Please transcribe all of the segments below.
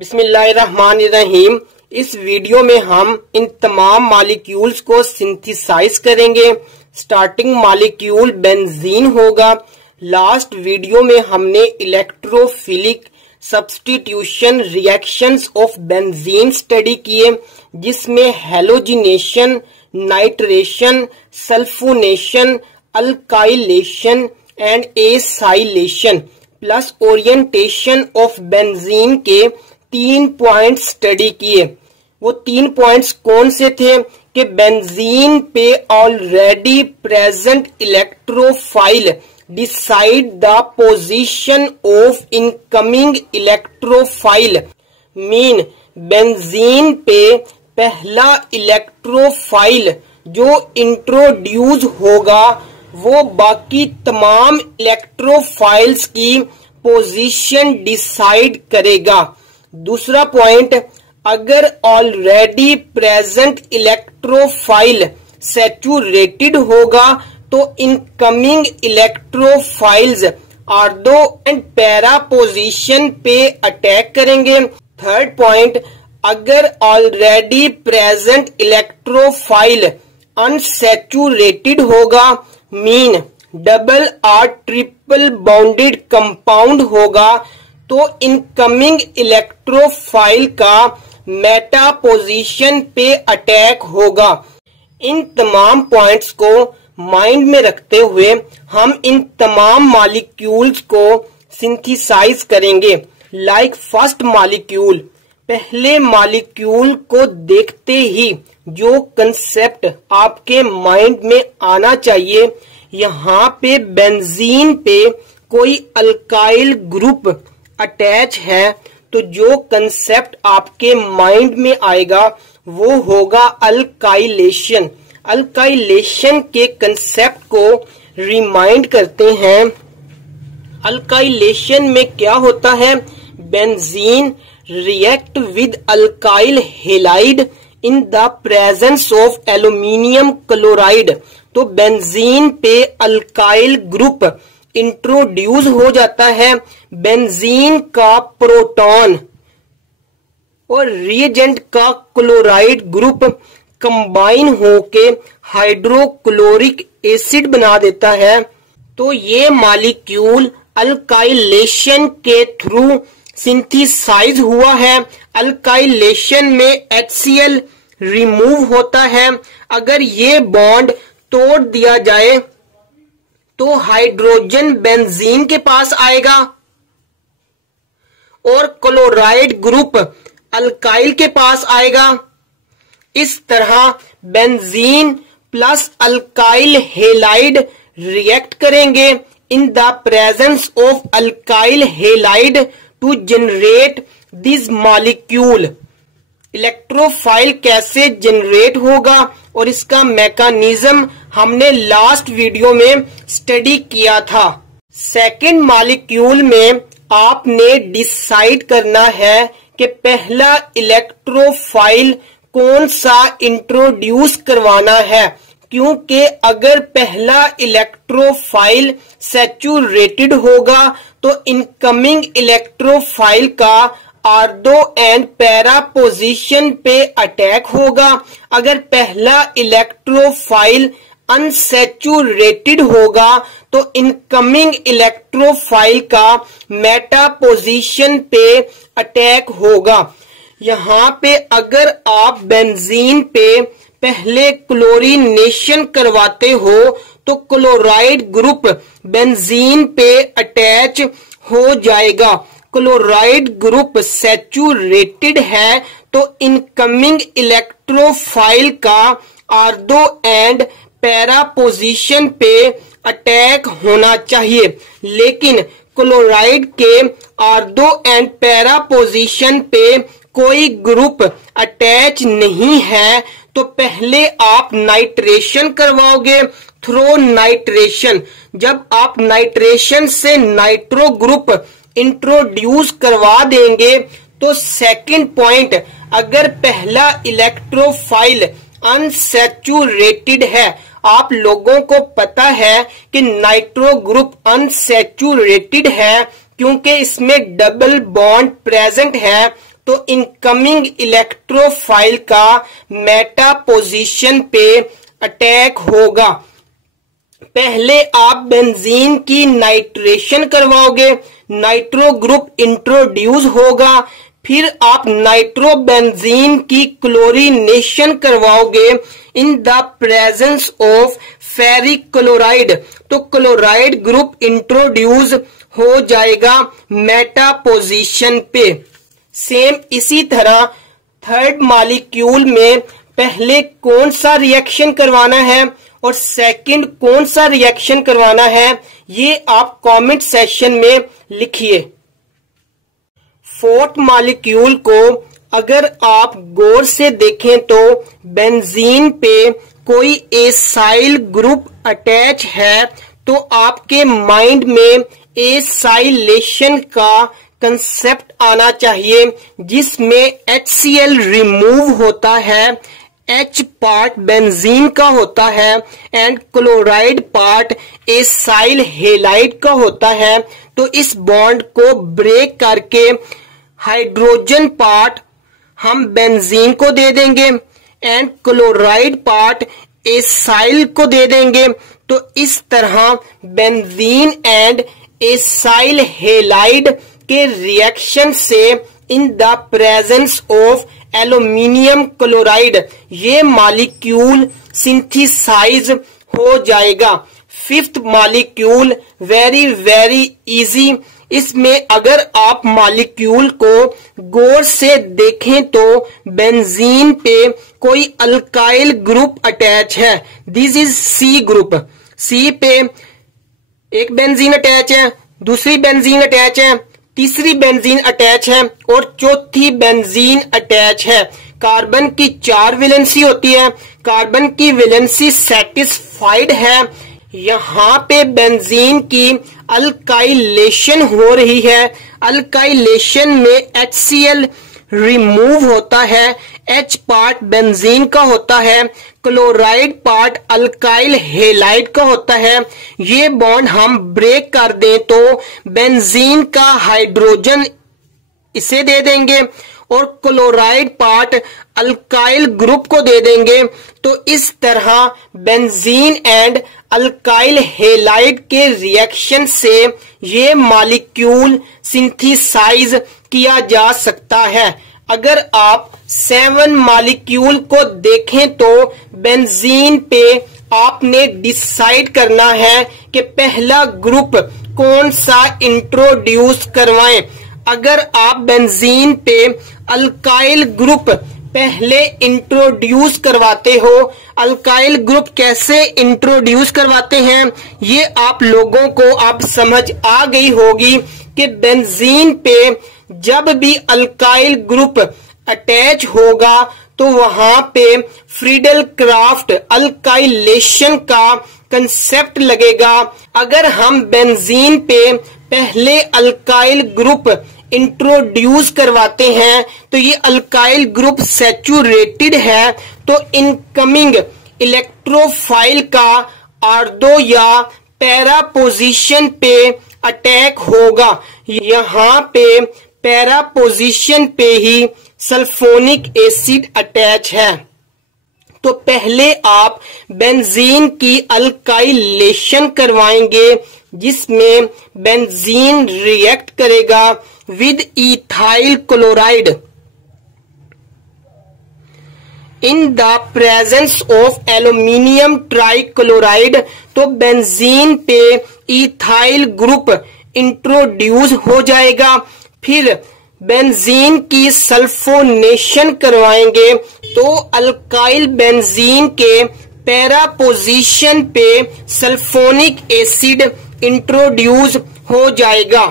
बिस्मिल्लाहिर्रहमानिर्रहीम। इस वीडियो में हम इन तमाम मॉलिक्यूल्स को सिंथेसाइज करेंगे। स्टार्टिंग मॉलिक्यूल बेंजीन होगा। लास्ट वीडियो में हमने electrophilic substitution reactions of benzene study किए, जिसमें halogenation, nitration, sulphonation, alkylation and acylation plus orientation of benzene के 3 पॉइंट्स स्टडी किए। वो 3 पॉइंट्स कौन से थे कि बेंजीन पे already present electrophile decide the position of incoming electrophile. Mean benzene पे पहला इलेक्ट्रोफाइल जो इंट्रोड्यूस होगा वो बाकी तमाम इलेक्ट्रोफाइल्स की पोजीशन डिसाइड करेगा। दूसरा पॉइंट, अगर ऑलरेडी प्रेजेंट इलेक्ट्रोफाइल सैचुरेटेड होगा तो incoming electrophiles ortho and para position पे अटैक करेंगे। थर्ड पॉइंट, अगर ऑलरेडी प्रेजेंट इलेक्ट्रोफाइल अनसैचुरेटेड होगा, मीन डबल और ट्रिपल बाउंडेड कंपाउंड होगा, तो इनकमिंग इलेक्ट्रोफाइल का मेटा पोजीशन पे अटैक होगा। इन तमाम पॉइंट्स को माइंड में रखते हुए हम इन तमाम मॉलिक्यूल्स को सिंथेसाइज करेंगे। लाइक फर्स्ट मॉलिक्यूल, पहले मॉलिक्यूल को देखते ही जो कंसेप्ट आपके माइंड में आना चाहिए, यहाँ पे बेंजीन पे कोई अल्काइल ग्रुप अटैच है, तो जो कंसेप्ट आपके माइंड में आएगा वो होगा अल्काइलेशन। अल्काइलेशन के कंसेप्ट को रिमाइंड करते हैं। अल्काइलेशन में क्या होता है? Benzene react with alkyl halide in the presence of aluminium chloride. तो बेंजीन पे अल्काइल ग्रुप इंट्रोड्यूस हो जाता है। बेंजीन का प्रोटॉन और रिएजेंट का क्लोराइड ग्रुप कंबाइन होके हाइड्रोक्लोरिक एसिड बना देता है। तो ये मॉलिक्यूल अल्काइलेशन के थ्रू सिंथेसाइज हुआ है। अल्काइलेशन में HCl रिमूव होता है। अगर ये बॉन्ड तोड़ दिया जाए तो हाइड्रोजन बेंजीन के पास आएगा और क्लोराइड ग्रुप अल्काइल के पास आएगा। इस तरह benzene plus alkyl halide react करेंगे in the presence of alkyl halide to generate this molecule. Electrophile कैसे जनरेट होगा और इसका मैकेनिज्म हमने लास्ट वीडियो में स्टडी किया था। सेकेंड मॉलिक्यूल में आपने डिसाइड करना है कि पहला इलेक्ट्रोफाइल कौन सा इंट्रोड्यूस करवाना है, क्योंकि अगर पहला इलेक्ट्रोफाइल सैचुरेटेड होगा तो इनकमिंग इलेक्ट्रोफाइल का आर्थो एंड पैरा पोजीशन पे अटैक होगा। अगर पहला इलेक्ट्रोफाइल अनसैचुरेटेड होगा तो इनकमिंग इलेक्ट्रोफाइल का मेटा पोजीशन पे अटैक होगा। यहाँ पे अगर आप बेंजीन पे पहले क्लोरीनेशन करवाते हो तो क्लोराइड ग्रुप बेंजीन पे अटैच हो जाएगा। क्लोराइड ग्रुप सैचुरेटेड है तो इनकमिंग इलेक्ट्रोफाइल का आर्थो एंड पैरा पोजीशन पे अटैक होना चाहिए। लेकिन क्लोराइड के आर्थो एंड पैरा पोजीशन पे कोई ग्रुप अटैच नहीं है, तो पहले आप नाइट्रेशन करवाओगे थ्रो नाइट्रेशन। जब आप नाइट्रेशन से नाइट्रो ग्रुप इंट्रोड्यूस करवा देंगे तो सेकंड पॉइंट, अगर पहला इलेक्ट्रोफाइल अनसैचुरेटेड है, आप लोगों को पता है कि नाइट्रो ग्रुप अनसैचुरेटेड है क्योंकि इसमें डबल बॉन्ड प्रेजेंट है, तो इनकमिंग इलेक्ट्रोफाइल का मेटा पोजीशन पे अटैक होगा। पहले आप बेंजीन की नाइट्रेशन करवाओगे, नाइट्रो ग्रुप इंट्रोड्यूस होगा, फिर आप नाइट्रोबेंजीन की क्लोरीनेशन करवाओगे इन the presence of ferric chloride, तो क्लोराइड ग्रुप इंट्रोड्यूस हो जाएगा मेटा पोजीशन पे। सेम इसी तरह थर्ड मॉलिक्यूल में पहले कौन सा रिएक्शन करवाना है और सेकंड कौन सा रिएक्शन करवाना है, ये आप कमेंट सेक्शन में लिखिए। फोर्थ मॉलिक्यूल को अगर आप गौर से देखें तो बेंजीन पे कोई एसाइल ग्रुप अटैच है, तो आपके माइंड में एसाइलेशन का कंसेप्ट आना चाहिए, जिसमें HCl रिमूव होता है, H पार्ट बेंजीन का होता है and chloride part acyl halide का होता है। तो इस बॉन्ड को ब्रेक करके हाइड्रोजन पार्ट हम बेंजीन को दे देंगे एंड क्लोराइड पार्ट एसाइल को दे देंगे। तो इस तरह बेंजीन एंड एसाइल हेलाइड के रिएक्शन से इन the presence of aluminium chloride ये मॉलिक्यूल सिंथेसाइज हो जाएगा। Fifth molecule very very easy. इसमें अगर आप मॉलिक्यूल को गौर से देखें तो बेंजीन पे कोई अल्काइल ग्रुप अटैच है, दिस इज सी ग्रुप। सी पे एक बेंजीन अटैच है, दूसरी बेंजीन अटैच है, तीसरी बेंजीन अटैच है और चौथी बेंजीन अटैच है। कार्बन की 4 वैलेंसी होती है, कार्बन की वैलेंसी सेटिस्फाइड है। यहाँ पे बेंजीन की अल्काइलेशन हो रही है, अल्काइलेशन में HCl रिमूव होता है, H पार्ट बेंजीन का होता है, क्लोराइड पार्ट अल्काइल हेलाइड का होता है। ये बॉन्ड हम ब्रेक कर दें तो बेंजीन का हाइड्रोजन इसे दे देंगे और क्लोराइड पार्ट अल्काइल ग्रुप को दे देंगे। तो इस तरह बेंजीन एंड अल्काइल हेलाइड के रिएक्शन से ये मॉलिक्यूल सिंथेसाइज किया जा सकता है। अगर आप 7 मॉलिक्यूल को देखें तो बेंजीन पे आपने डिसाइड करना है कि पहला ग्रुप कौन सा इंट्रोड्यूस करवाएं। अगर आप बेंजीन पे अल्काइल ग्रुप पहले इंट्रोड्यूस करवाते हो, अल्काइल ग्रुप कैसे इंट्रोड्यूस करवाते हैं ये आप लोगों को आप समझ आ गई होगी कि बेंजीन पे जब भी अल्काइल ग्रुप अटैच होगा तो वहां पे फ्रीडल क्राफ्ट अल्काइलेशन का कंसेप्ट लगेगा। अगर हम बेंजीन पे पहले अल्काइल ग्रुप इंट्रोड्यूस करवाते हैं तो ये अल्काइल ग्रुप सैचुरेटेड है, तो इनकमिंग इलेक्ट्रोफाइल का आर्दो या पैरा पोजीशन पे अटैक होगा। यहाँ पे पैरा पोजीशन पे ही सल्फोनिक एसिड अटैच है। तो पहले आप बेंजीन की अल्काइलेशन करवाएंगे, जिसमें बेंजीन रिएक्ट करेगा with ethyl chloride in the presence of aluminium trichloride. तो बेंजीन पे इथाइल ग्रुप इंट्रोड्यूस हो जाएगा। फिर बेंजीन की सल्फोनेशन करवाएंगे तो अल्काइल बेंजीन के पैरा पोजीशन पे सल्फोनिक एसिड इंट्रोड्यूस हो जाएगा।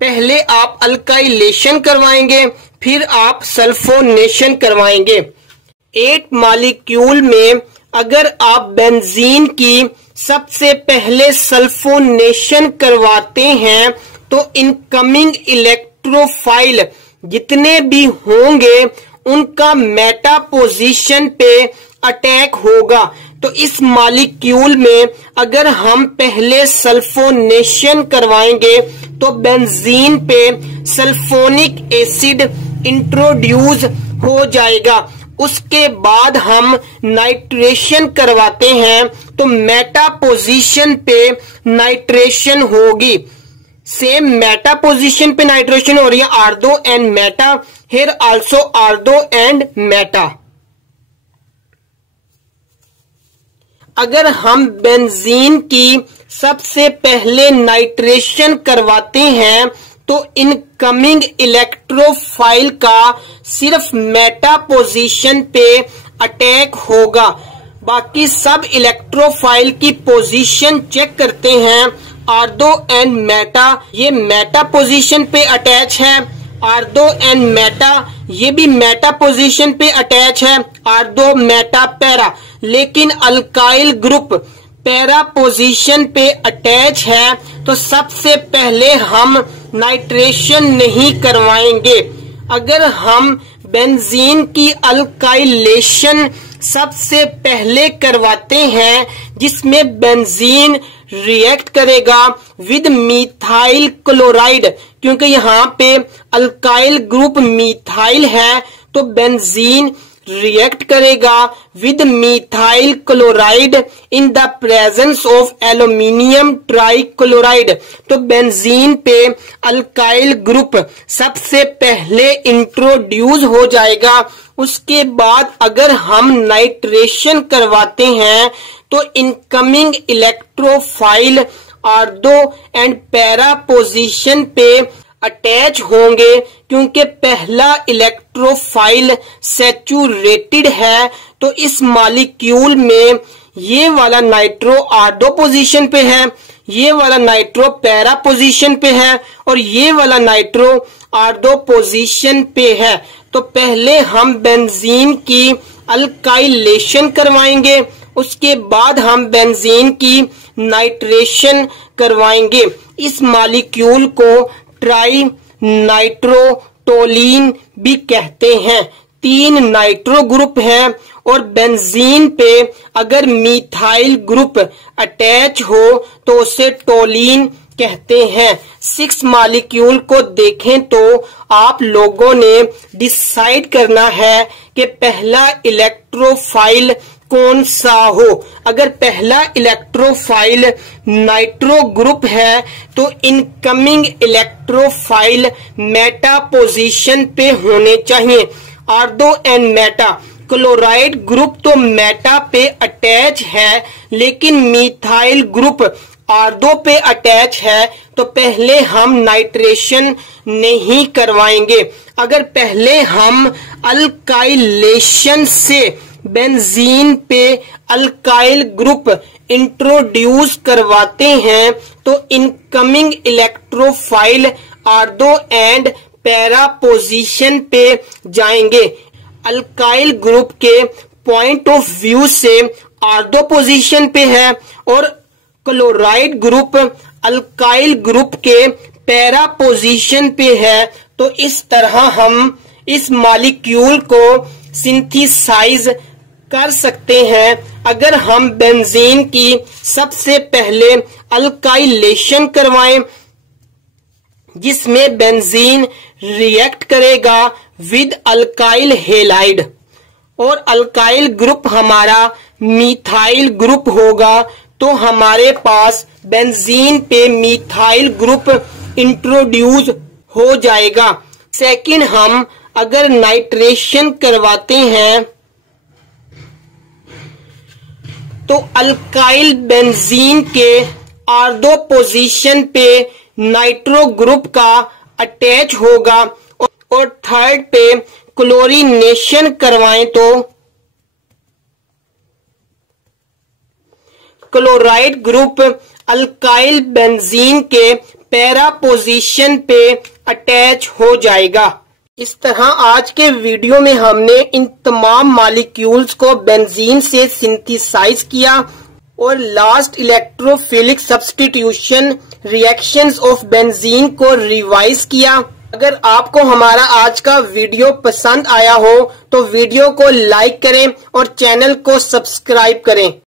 पहले आप अल्काइलेशन करवाएंगे, फिर आप सल्फोनेशन करवाएंगे। 8 मॉलिक्यूल में अगर आप बेंजीन की सबसे पहले सल्फोनेशन करवाते हैं तो इनकमिंग इलेक्ट्रोफाइल जितने भी होंगे उनका मेटा पोजीशन पे अटैक होगा। तो इस मॉलिक्यूल में अगर हम पहले सल्फोनेशन करवाएंगे तो बेंजीन पे सल्फोनिक एसिड इंट्रोड्यूस हो जाएगा। उसके बाद हम नाइट्रेशन करवाते हैं तो मेटा पोजीशन पे नाइट्रेशन होगी। सेम मेटा पोजीशन पे नाइट्रेशन हो रही है, ortho and meta, here also ortho and meta. अगर हम बेंजीन की सबसे पहले नाइट्रेशन करवाते हैं तो इनकमिंग इलेक्ट्रोफाइल का सिर्फ मेटा पोजीशन पे अटैक होगा। बाकी सब इलेक्ट्रोफाइल की पोजीशन चेक करते हैं। आर्दो एंड मेटा, ये मेटा पोजीशन पे अटैच है। आर्दो एंड मेटा, ये भी मेटा पोजीशन पे अटैच है। आर्दो मेटा पैरा, लेकिन अल्काइल ग्रुप पैरा पोजीशन पे अटैच है तो सबसे पहले हम नाइट्रेशन नहीं करवाएंगे। अगर हम बेंजीन की अल्काइलेशन सबसे पहले करवाते हैं जिसमें बेंजीन रिएक्ट करेगा विद मिथाइल क्लोराइड, क्योंकि यहाँ पे अल्काइल ग्रुप मिथाइल है तो बेंजीन रिएक्ट करेगा with methyl chloride in the presence of aluminium trichloride, तो बेंजीन पे अल्काइल ग्रुप सबसे पहले इंट्रोड्यूस हो जाएगा। उसके बाद अगर हम नाइट्रेशन करवाते हैं तो incoming electrophile ortho and para position पे अटैच होंगे, क्योंकि पहला इलेक्ट्रोफाइल सैचुरेटेड है तो इस मॉलिक्यूल में ये वाला नाइट्रो आर्दो पोजीशन पे है, ये वाला नाइट्रो पैरा पोजीशन पे है और ये वाला नाइट्रो आर्दो पोजीशन पे है। तो पहले हम बेंजीन की अल्काइलेशन करवाएंगे, उसके बाद हम बेंजीन की नाइट्रेशन करवाएंगे। इस मॉलिक्यूल को ट्राई नाइट्रोटोलीन भी कहते हैं। 3 नाइट्रो ग्रुप हैं और बेंजीन पे अगर मिथाइल ग्रुप अटैच हो तो उसे टोलीन कहते हैं। 6 मॉलिक्यूल को देखें तो आप लोगों ने डिसाइड करना है कि पहला इलेक्ट्रोफाइल कौन सा हो। अगर पहला इलेक्ट्रोफाइल नाइट्रो ग्रुप है तो इनकमिंग इलेक्ट्रोफाइल मेटा पोजीशन पे होने चाहिए। आर्दो एंड मेटा, क्लोराइड ग्रुप तो मेटा पे अटैच है लेकिन मिथाइल ग्रुप आर्दो पे अटैच है तो पहले हम नाइट्रेशन नहीं करवाएंगे। अगर पहले हम अल्काइलेशन से बेंजीन पे अल्काइल ग्रुप इंट्रोड्यूस करवाते हैं तो incoming electrophile ortho and para position पे जाएंगे। अल्काइल ग्रुप के पॉइंट ऑफ व्यू से आर्दो पोजीशन पे है और क्लोराइड ग्रुप अल्काइल ग्रुप के पैरा पोजीशन पे है। तो इस तरह हम इस मॉलिक्यूल को सिंथेसाइज कर सकते हैं। अगर हम बेंजीन की सबसे पहले अल्काइलेशन करवाएं जिसमें बेंजीन रिएक्ट करेगा विद अल्काइल हेलाइड और अल्काइल ग्रुप हमारा मिथाइल ग्रुप होगा तो हमारे पास बेंजीन पे मिथाइल ग्रुप इंट्रोड्यूस हो जाएगा। सेकंड, हम अगर नाइट्रेशन करवाते हैं तो अल्काइल बेंजीन के आर्दो पोजीशन पे नाइट्रो ग्रुप का अटैच होगा और थर्ड पे क्लोरीनेशन करवाएं तो क्लोराइड ग्रुप अल्काइल बेंजीन के पैरा पोजीशन पे अटैच हो जाएगा। इस तरह आज के वीडियो में हमने इन तमाम मॉलिक्यूल्स को बेंजीन से सिंथेसाइज किया और last electrophilic substitution reactions of benzene को रिवाइज किया। अगर आपको हमारा आज का वीडियो पसंद आया हो तो वीडियो को लाइक करें और चैनल को सब्सक्राइब करें।